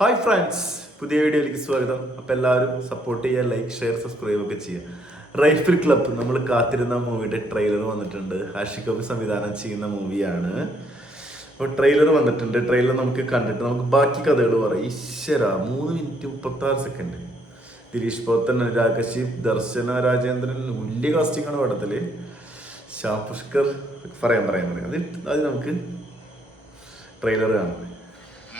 Hi friends, പുതിയ വീഡിയോയിലേക്ക് സ്വാഗതം. അപ്പം എല്ലാവരും സപ്പോർട്ട് ചെയ്യുക, ലൈക്ക്, ഷെയർ, സബ്സ്ക്രൈബ് ഒക്കെ ചെയ്യുക. റൈഫിൾ ക്ലബ് നമ്മൾ കാത്തിരുന്ന മൂവിയുടെ ട്രെയിലർ വന്നിട്ടുണ്ട്. ആഷിഖ് കപൂർ സംവിധാനം ചെയ്യുന്ന മൂവിയാണ്. അപ്പോൾ ട്രെയിലർ വന്നിട്ടുണ്ട്. ട്രെയിലർ നമുക്ക് കണ്ടിട്ട് നമുക്ക് ബാക്കി കഥകൾ പറയാം. ഈശ്വര 3 മിനിറ്റ് 36 ദിലീഷ് പോത്തൻ, അനുരാഗ് കശ്യപ്, ദർശന രാജേന്ദ്രൻ, വലിയ കാസ്റ്റിംഗ് ആണ് പടത്തില്. ഷാ പുഷ്കർ പറയാം. അത് നമുക്ക് ട്രെയിലർ കാണാം.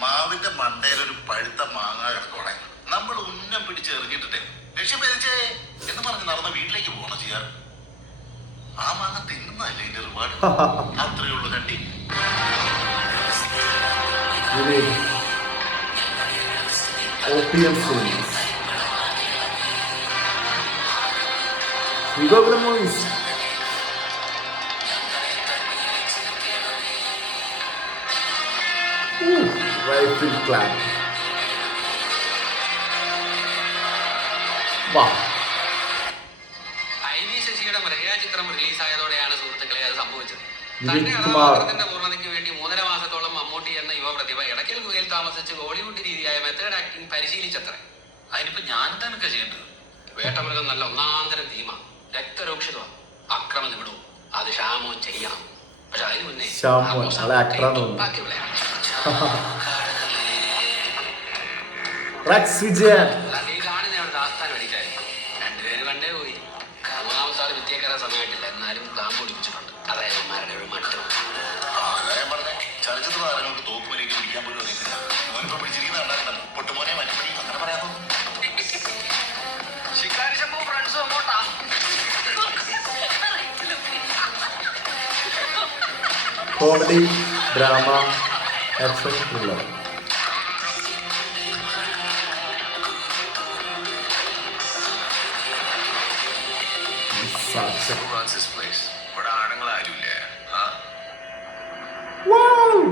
മാവിന്റെ മണ്ടയിൽ ഒരു പഴുത്ത മാങ്ങ കിടക്കോടെ നമ്മൾ ഉന്നം പിടിച്ച് എറിഞ്ഞിട്ടേ രക്ഷപ്പെടുത്തേ എന്ന് പറഞ്ഞ് നടന്ന വീട്ടിലേക്ക് പോകണം ചെയ്യാറ്. ആ മാങ്ങ തിന്നുന്നതല്ലേ ഇതിന്റെ ഒരുപാട്. അത്രയേ ഉള്ളൂ കണ്ടി. Rifle Clan. വാ. ശശിയുടെ മൃഗചിത്രം റിലീസായതോടെയാണ് സുഹൃത്തുക്കളെ അത് സംഭവിച്ചത്. തന്റെ കഥാപാത്രത്തിന്റെ പൂർണ്ണതയ്ക്ക് വേണ്ടി 3.5 മാസത്തോളം മമ്മൂട്ടി എന്ന യുവപ്രതിഭ ഇടയ്ക്കൽ ഗുഹയിൽ താമസിച്ച് ഹോളിവുഡ് രീതിയായ മെത്തേഡ് ആക്ടിംഗ് പരിശീലിച്ചത്രേ. അതിനിപ്പോ ഞാൻ തന്നെ ചെയ്യേണ്ടത്. വേട്ടമൃഗം നല്ല ഒന്നാന്തരം തീമാ, രക്തരൂക്ഷിതമാണ്, അക്രമ നിമിടവും. അത് ഷാമോൻ ചെയ്യണം. പക്ഷെ അതിന് മുന്നേ ബാക്കി വിളയാണ്. രണ്ടുപേര് പണ്ടേ പോയി. 3-ാമത്തെ ആള് വിദ്യ കയറാൻ സമയമായിട്ടില്ല. എന്നാലും പ്ലാൻ പൊടിപ്പിച്ചിട്ടുണ്ട്. അതായത് അവന്മാരുടെ ഒരു മട്ടം. ചലച്ചിത്ര താരങ്ങൾക്ക് തോക്ക് വരെയൊക്കെ പിടിക്കാൻ പോലും അറിയത്തില്ല. മോനിപ്പോ പിടിച്ചിരിക്കുന്ന കണ്ടായിരുന്നല്ലോ. പൊട്ടുമോനെ മറ്റപ്പടി അങ്ങനെ പറയാമോ? ശിക്കാരി ശമ്പോ ഫ്രണ്ട്സ് അങ്ങോട്ടാ. Comedy, drama, action, thriller.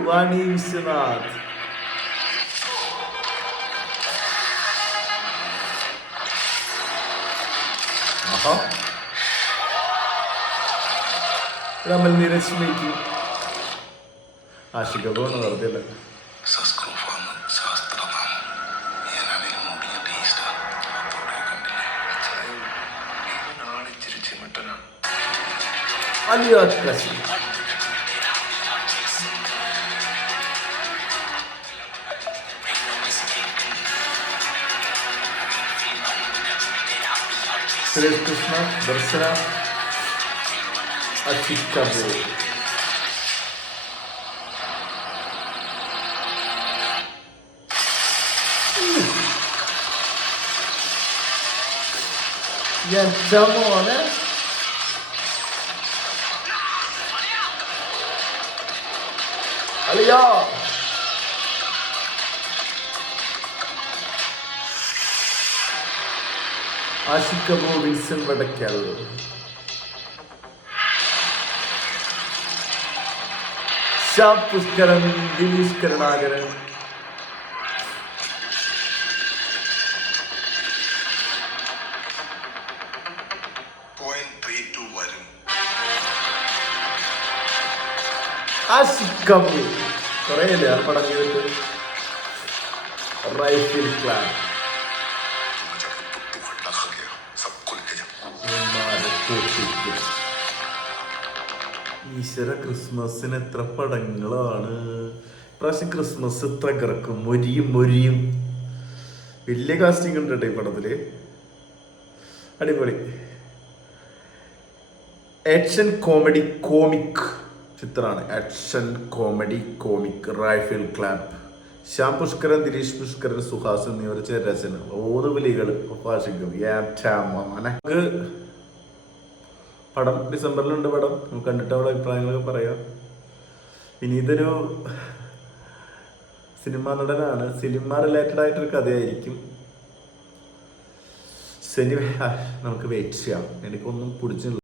Vani Viswanath. രമൽ നീരജ് മേക്കി. ആഷിഖ് കപൂർ വെറുതെ അല്ല. അനുരാഗ് കശ്യപ്. സുരേഷ് കൃഷ്ണ, ദർശന, ആഷിഖ് കപൂർ. മോനെ അളിയാ. ആഷിഖ് കപൂർ, വിൻസൻ വടക്കൽ. ഷാ പുഷ്കരൻ, ദിലീഷ് കരുണാകരൻ. ആഷിഖ് കപൂർ കുറേയല്ലേ ആ പടം ചെയ്തിട്ട്. Rifle clan. ഈശ്വര, ക്രിസ്മസിന് എത്ര പടങ്ങളാണ് ഇപ്രാവശ്യം. ക്രിസ്മസ് തകർക്കും. മൊരിയും വലിയ കാസ്റ്റിംഗ് ഉണ്ട് കേട്ടോ ഈ പടത്തില്. അടിപൊളി ആക്ഷൻ കോമഡി കോമിക് ചിത്രമാണ്. Action comedy comic rifle ക്ലാബ്. Shyam Pushkaran, Dileesh Pushkaran, Suhas എന്നിവർ രചന. 3 വിളികൾ. നമുക്ക് പടം ഡിസംബറിലുണ്ട്. പടം നമുക്ക് കണ്ടിട്ടുള്ള അഭിപ്രായങ്ങളൊക്കെ പറയാം. ഇനി ഇതൊരു സിനിമാ നടനാണ്. സിനിമ റിലേറ്റഡ് ആയിട്ടൊരു കഥയായിരിക്കും. നമുക്ക് വെയിറ്റ് ചെയ്യാം. എനിക്കൊന്നും പിടിച്ചില്ല.